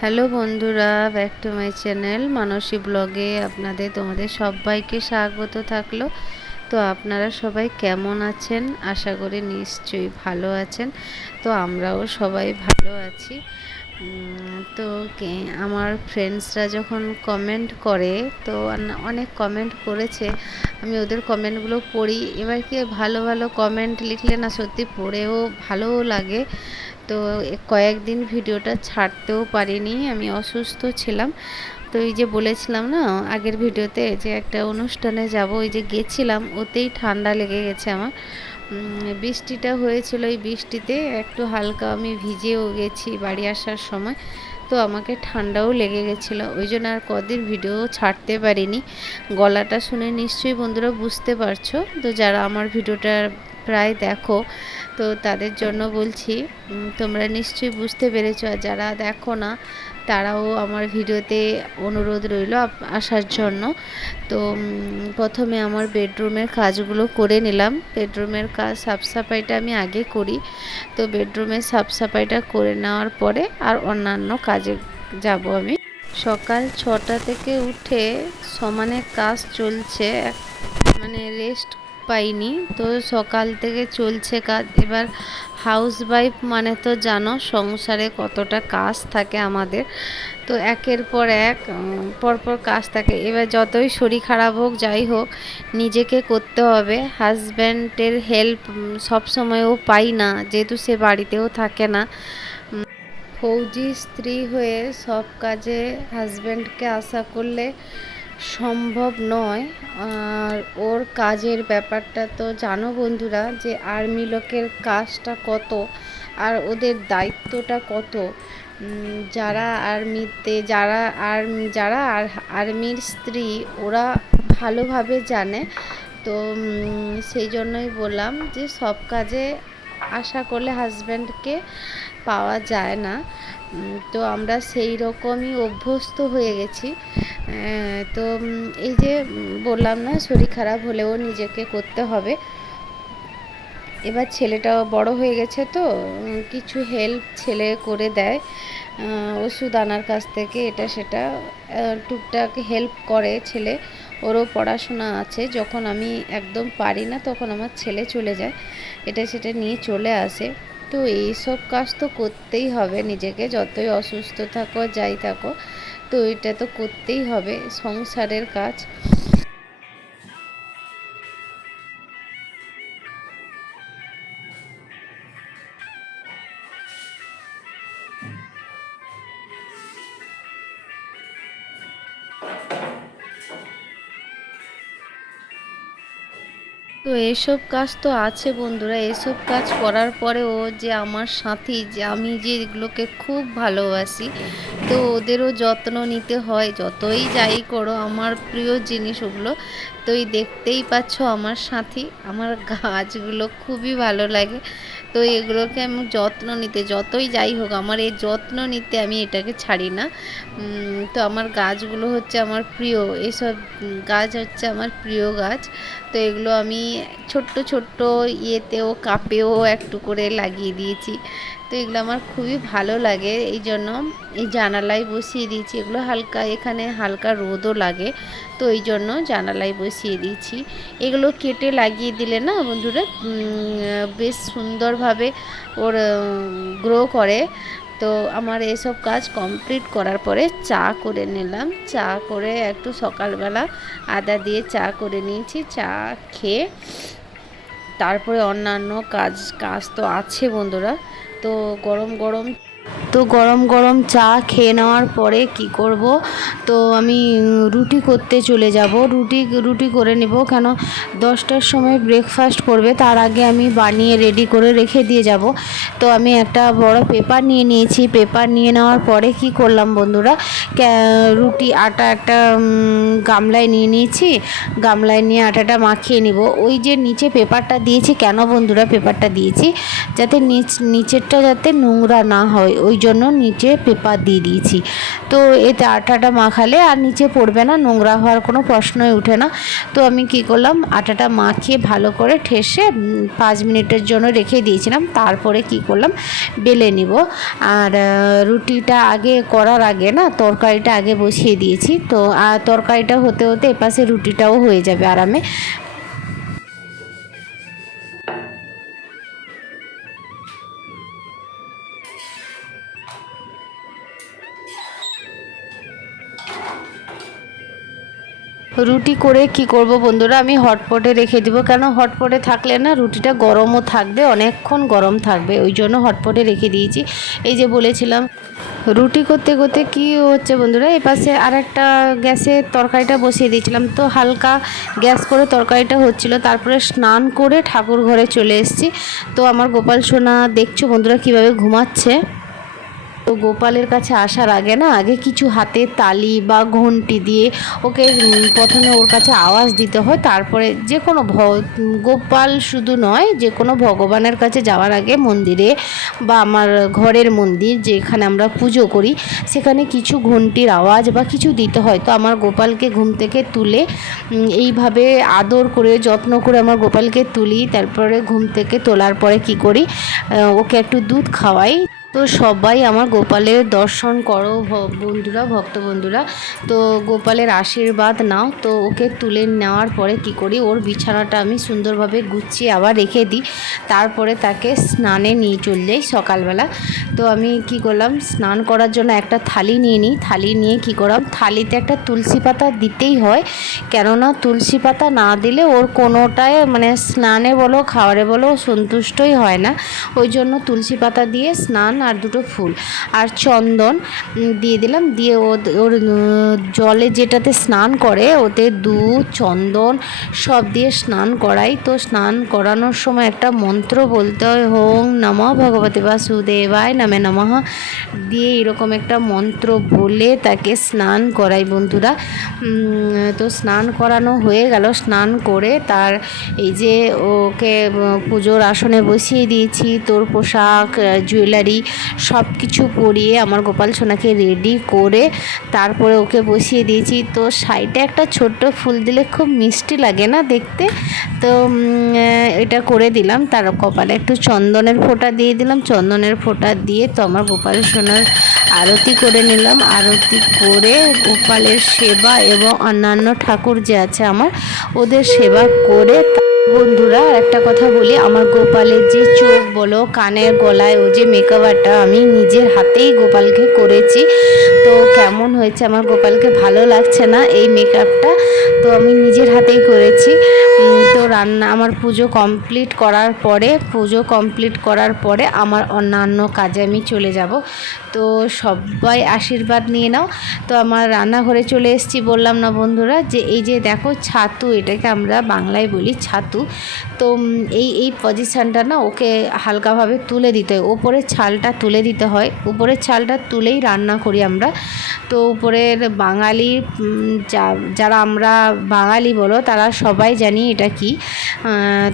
Hello বন্ধুরা, back to my channel মানসী ব্লগে তোমাদের সবাইকে স্বাগত থাকলো। তো আপনারা সবাই কেমন আছেন? আশা করি নিশ্চয়ই ভালো আছেন। তো আমরাও সবাই ভালো আছি। তো আমার ফ্রেন্ডসরা যখন কমেন্ট করে, তো অনেক কমেন্ট করেছে, আমি ওদের কমেন্টগুলো পড়ি। এবার কি ভালো ভালো কমেন্ট লিখলে না সত্যি পড়েও ভালোও লাগে। তো কয়েকদিন ভিডিওটা ছাড়তেও পারিনি, আমি অসুস্থ ছিলাম। তো এই যে বলেছিলাম না আগের ভিডিওতে যে একটা অনুষ্ঠানে যাব, ওই যে গেছিলাম, ওতেই ঠান্ডা লেগে গেছে আমার। বৃষ্টিটা হয়েছিল, এই বৃষ্টিতে একটু হালকা আমি ভিজেও গেছি বাড়ি আসার সময়। তো আমাকে ঠান্ডাও লেগে গেছিলো, ওই জন্য আর কদিন ভিডিও ছাড়তে পারিনি। গলাটা শুনে নিশ্চয়ই বন্ধুরা বুঝতে পারছো। তো যারা আমার ভিডিওটা প্রায় দেখো, তো তাদের জন্য বলছি, তোমরা নিশ্চয়ই বুঝতে পেরেছো। আর যারা দেখো না তারাও আমার ভিডিওতে অনুরোধ রইল আসার জন্য। তো প্রথমে আমার বেডরুমের কাজগুলো করে নিলাম। বেডরুমের কাজ সাফ সাফাইটা আমি আগে করি। তো বেডরুমের সাফ সাফাইটা করে নেওয়ার পরে আর অন্যান্য কাজে যাব আমি। সকাল 6টা থেকে উঠে সমানে কাজ চলছে, মানে রেস্ট পাইনি। তো সকাল থেকে চলছে কাজ। এবার হাউস ওয়াইফ মানে তো জানো সংসারে কতটা কাজ থাকে আমাদের। তো একের পর এক পরপর কাজ থাকে। এবার যতই শরীর খারাপ হোক যাই হোক নিজেকে করতে হবে। হাজব্যান্ডের হেল্প সবসময়ও পাই না, যেহেতু সে বাড়িতেও থাকে না। ফৌজি স্ত্রী হয়ে সব কাজে হাজব্যান্ডকে আশা করলে সম্ভব নয়। আর ওর কাজের ব্যাপারটা তো জানো বন্ধুরা, যে আর্মি লোকের কাজটা কত আর ওদের দায়িত্বটা কত। যারা আর্মিতে যারা আর্মির স্ত্রী ওরা ভালোভাবে জানে। তো সেই জন্যই বললাম যে সব কাজে আশা করলে হাজব্যান্ডকে পাওয়া যায় না। তো আমরা সেই রকমই অভ্যস্ত হয়ে গেছি। তো এই যে বললাম না শরীর খারাপ হলেও নিজেকে করতে হবে। এবার ছেলেটাও বড় হয়ে গেছে, তো কিছু হেল্প ছেলে করে দেয়, ওষুধ আনার কাছ থেকে এটা সেটা টুকটাক হেল্প করে ছেলে। ওরও পড়াশোনা আছে, যখন আমি একদম পারি না তখন আমার ছেলে চলে যায়, এটা সেটা নিয়ে চলে আসে। তো এইসব কাজ তো করতেই হবে নিজেকে, যতই অসুস্থ থাকো যাই থাকো, তো এটা তো করতেই হবে সংসারের কাজ। তো এসব কাজ তো আছে বন্ধুরা, এসব কাজ করার পরেও যে আমার সাথী, যে আমি যে এগুলোকে খুব ভালোবাসি, তো ওদেরও যত্ন নিতে হয়। যতই যাই করো আমার প্রিয় জিনিস ওগুলো। তো এই দেখতেই পাচ্ছ আমার সাথী, আমার গাছগুলো খুবই ভালো লাগে। তো এগুলোকে আমি যত্ন নিতে, যতই যাই হোক আমার এই যত্ন নিতে আমি এটাকে ছাড়ি না। তো আমার গাছগুলো হচ্ছে আমার প্রিয়, এইসব গাছ হচ্ছে আমার প্রিয় গাছ। তো এগুলো আমি ছোট্ট ছোট্ট ইয়েতেও কাপেও একটু করে লাগিয়ে দিয়েছি। তো এগুলো আমার খুবই ভালো লাগে, এই জন্য এই জানালায় বসিয়ে দিয়েছি। এগুলো হালকা, এখানে হালকা রোদও লাগে, তো এই জন্য জানালায় বসিয়ে দিয়েছি। এগুলো কেটে লাগিয়ে দিলে না বন্ধুরা বেশ সুন্দরভাবে ওর গ্রো করে। তো আমার এসব কাজ কমপ্লিট করার পরে চা করে নিলাম। চা করে একটু সকালবেলা আদা দিয়ে চা করে নিয়েছি। চা খেয়ে তারপরে অন্যান্য কাজ কাজ তো আছে বন্ধুরা। তো গরম গরম চা খেয়ে নেওয়ার পরে কি করব, তো আমি রুটি করতে চলে যাব। রুটি করে নেব, কেন 10টার সময় ব্রেকফাস্ট করবে, তার আগে আমি বানিয়ে রেডি করে রেখে দিয়ে যাব। তো আমি একটা বড় পেপার নিয়ে নিয়েছি। পেপার নিয়ে নেওয়ার পরে কি করলাম বন্ধুরা, রুটি আটা একটা গামলায় নিয়ে নিয়েছি। গামলায় নিয়ে আটাটা মাখিয়ে নিব। ওই যে নিচে পেপারটা দিয়েছি, কেন বন্ধুরা পেপারটা দিয়েছি, যাতে নিচেরটা যাতে নোংরা না হয়, ওই জন্য নিচে পেপার দিয়ে দিয়েছি। তো এতে আটাটা মাখালে আর নিচে পড়বে না, নোংরা হওয়ার কোনো প্রশ্নই ওঠে না। তো আমি কি করলাম, আটাটা মাখিয়ে ভালো করে ঠেসে 5 মিনিটের জন্য রেখে দিয়েছিলাম। তারপরে কি করলাম, বেলে নিব। আর রুটিটা আগে করার আগে না তরকারিটা আগে বসিয়ে দিয়েছি। তো তরকারিটা হতে হতে এপাশে রুটিটাও হয়ে যাবে আরামে। রুটি করে কি করব বন্ধুরা, আমি হটপটে রেখে দিব, কেন হটপটে থাকলে না রুটিটা গরমও থাকবে, অনেকক্ষণ গরম থাকবে, ওই জন্য হটপটে রেখে দিয়েছি। এই যে বলেছিলাম, রুটি করতে করতে কি হচ্ছে বন্ধুরা, এপাশে আর একটা গ্যাসে তরকারিটা বসিয়ে দিয়েছিলাম। তো হালকা গ্যাস করে তরকারিটা হচ্ছিল, তারপরে স্নান করে ঠাকুর ঘরে চলে এসেছি। তো আমার গোপাল সোনা দেখছো বন্ধুরা কীভাবে ঘুমাচ্ছে। তো গোপালের কাছে আসার আগে না, আগে কিছু হাতে তালি বা ঘন্টি দিয়ে ওকে প্রথমে ওর কাছে আওয়াজ দিতে হয়। তারপরে যে কোনো গোপাল শুধু নয়, যে কোনো ভগবানের কাছে যাওয়ার আগে মন্দিরে বা আমার ঘরের মন্দির যেখানে আমরা পুজো করি, সেখানে কিছু ঘন্টির আওয়াজ বা কিছু দিতে হয়। তো আমার গোপালকে ঘুম থেকে তুলে এইভাবে আদর করে যত্ন করে আমার গোপালকে তুলি। তারপরে ঘুম থেকে তোলার পরে কি করি, ওকে একটু দুধ খাওয়াই। তো সবাই আমার গোপালের দর্শন করো বন্ধুরা, ভক্ত বন্ধুরা। তো গোপালের আশীর্বাদ নাও। তো ওকে তুলে নেওয়ার পরে কি করি, ওর বিছানাটা আমি সুন্দরভাবে গুছিয়ে আবার রেখে দিই। তারপরে তাকে স্নানে নিয়ে চলে যাই সকালবেলা। তো আমি কি করলাম, স্নান করার জন্য একটা থালি নিয়ে নিই। থালি নিয়ে কি করলাম, থালিতে একটা তুলসী পাতা দিতেই হয়, কেননা তুলসী পাতা না দিলে ওর কোনোটায় মানে স্নানে বলো খাওয়ারে বলো সন্তুষ্টই হয় না। ওই জন্য তুলসী পাতা দিয়ে স্নান, আর দুটো ফুল আর চন্দন দিয়ে দিলাম। দিয়ে ওর জলে যেটাতে স্নান করে ওতে দুধ চন্দন সব দিয়ে স্নান করাই। তো স্নান করানোর সময় একটা মন্ত্র বলতে হয়, ওং নমঃ ভগবতে বাসুদেবায় নামে নমঃ দিয়ে এরকম একটা মন্ত্র বলে তাকে স্নান করাই বন্ধুরা। তো স্নান করানো হয়ে গেল, স্নান করে তার এই যে ওকে পুজোর আসনে বসিয়ে দিয়েছি। তোর পোশাক জুয়েলারি সব কিছু পরিয়ে আমার গোপাল সোনাকে রেডি করে তারপরে ওকে বসিয়ে দিয়েছি। তো সাইডে একটা ছোট্ট ফুল দিলে খুব মিষ্টি লাগে না দেখতে, তো এটা করে দিলাম। তার কপালে একটু চন্দনের ফোঁটা দিয়ে দিলাম, চন্দনের ফোঁটা দিয়ে তো আমার গোপাল সোনার আরতি করে নিলাম। আরতি করে গোপালের সেবা এবং অন্যান্য ঠাকুর যে আছে আমার ওদের সেবা করে বন্ধুরা একটা কথা বলি, আমার গোপালের যে চোখ বলো কানের গলায় ও যে মেকআপটা আমি নিজের হাতেই গোপালকে করেছি। তো কেমন হয়েছে আমার গোপালকে ভালো লাগছে না এই মেকআপটা, তো আমি নিজের হাতেই করেছি। তো রান্না আমার পুজো কমপ্লিট করার পরে আমার অন্যান্য কাজে আমি চলে যাব। তো সবাই আশীর্বাদ নিয়ে নাও। তো আমার রান্নাঘরে চলে এসেছি, বললাম না বন্ধুরা, যে এই যে দেখো ছাতু, এটাকে আমরা বাংলায় বলি ছাতু। তো এই পজিশানটা না ওকে হালকাভাবে তুলে দিতে হয়, ওপরের ছালটা তুলে দিতে হয়, উপরের ছালটা তুলেই রান্না করি আমরা। তো উপরের বাঙালি যারা আমরা বাঙালি বলো তারা সবাই জানি এটা কি।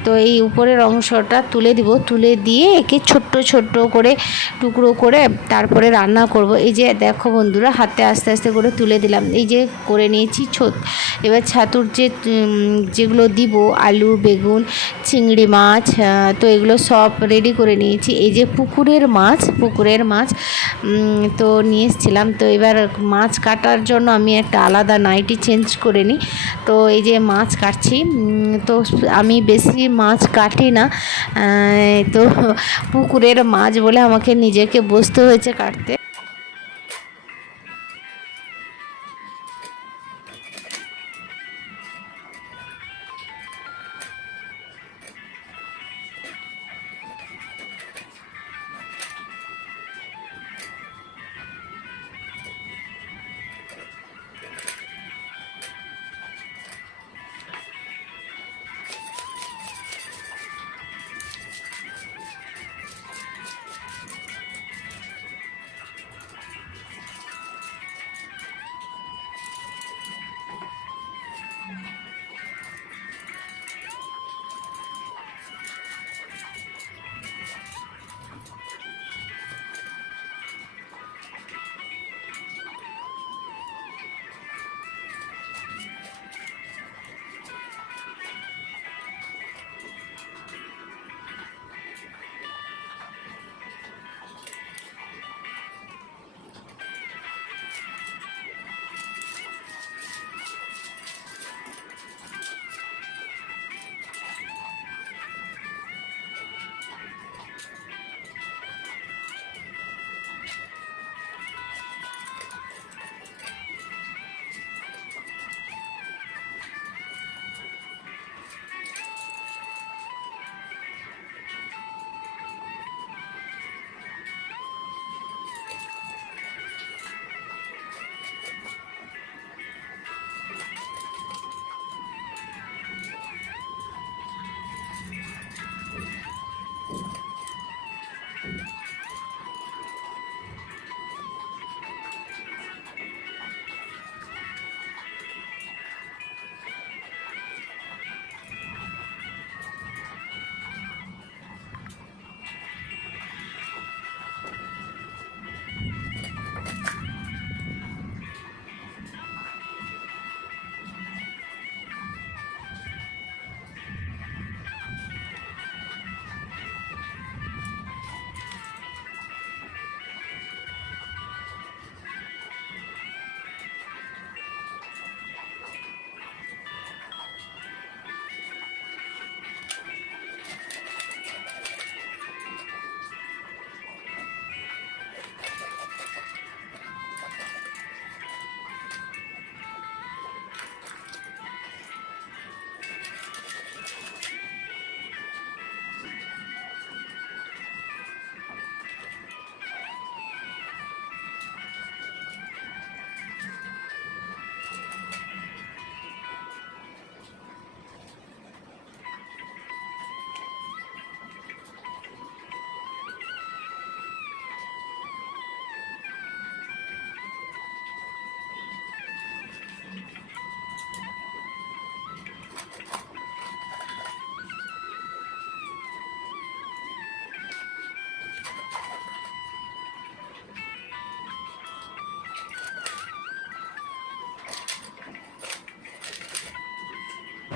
তো এই উপরের অংশটা তুলে দিব, তুলে দিয়ে একে ছোট্ট ছোট্ট করে টুকরো করে তারপরে রান্না করব। এই যে দেখো বন্ধুরা, হাতে আস্তে আস্তে করে তুলে দিলাম, এই যে করে নিয়েছি এবার ছাতুর যেগুলো দিব আলু বেগুন চিংড়ি মাছ, তো এগুলো সব রেডি করে নিয়েছি। এই যে পুকুরের মাছ তো নিয়ে এসেছিলাম। তো এবার মাছ কাটার জন্য আমি একটা আলাদা নাইটি চেঞ্জ করে নিই। তো এই যে মাছ কাটছি, তো আমি বেশি মাছ কাটি না, তো পুকুরের মাছ বলে আমাকে নিজেকে বসতে হয়েছে কাটতে।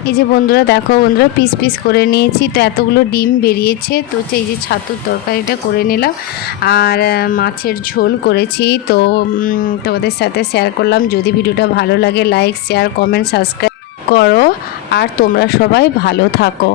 এই যে বন্ধুরা দেখো বন্ধুরা, পিস পিস করে নিয়েছি। তো এতগুলো ডিম বেরিয়েছে। তো এই যে ছাতুর তরকারিটা করে নিলাম, আর মাছের ঝোল করেছি। তো তোমাদের সাথে শেয়ার করলাম। যদি ভিডিওটা ভালো লাগে লাইক শেয়ার কমেন্ট সাবস্ক্রাইব করো, আর তোমরা সবাই ভালো থাকো।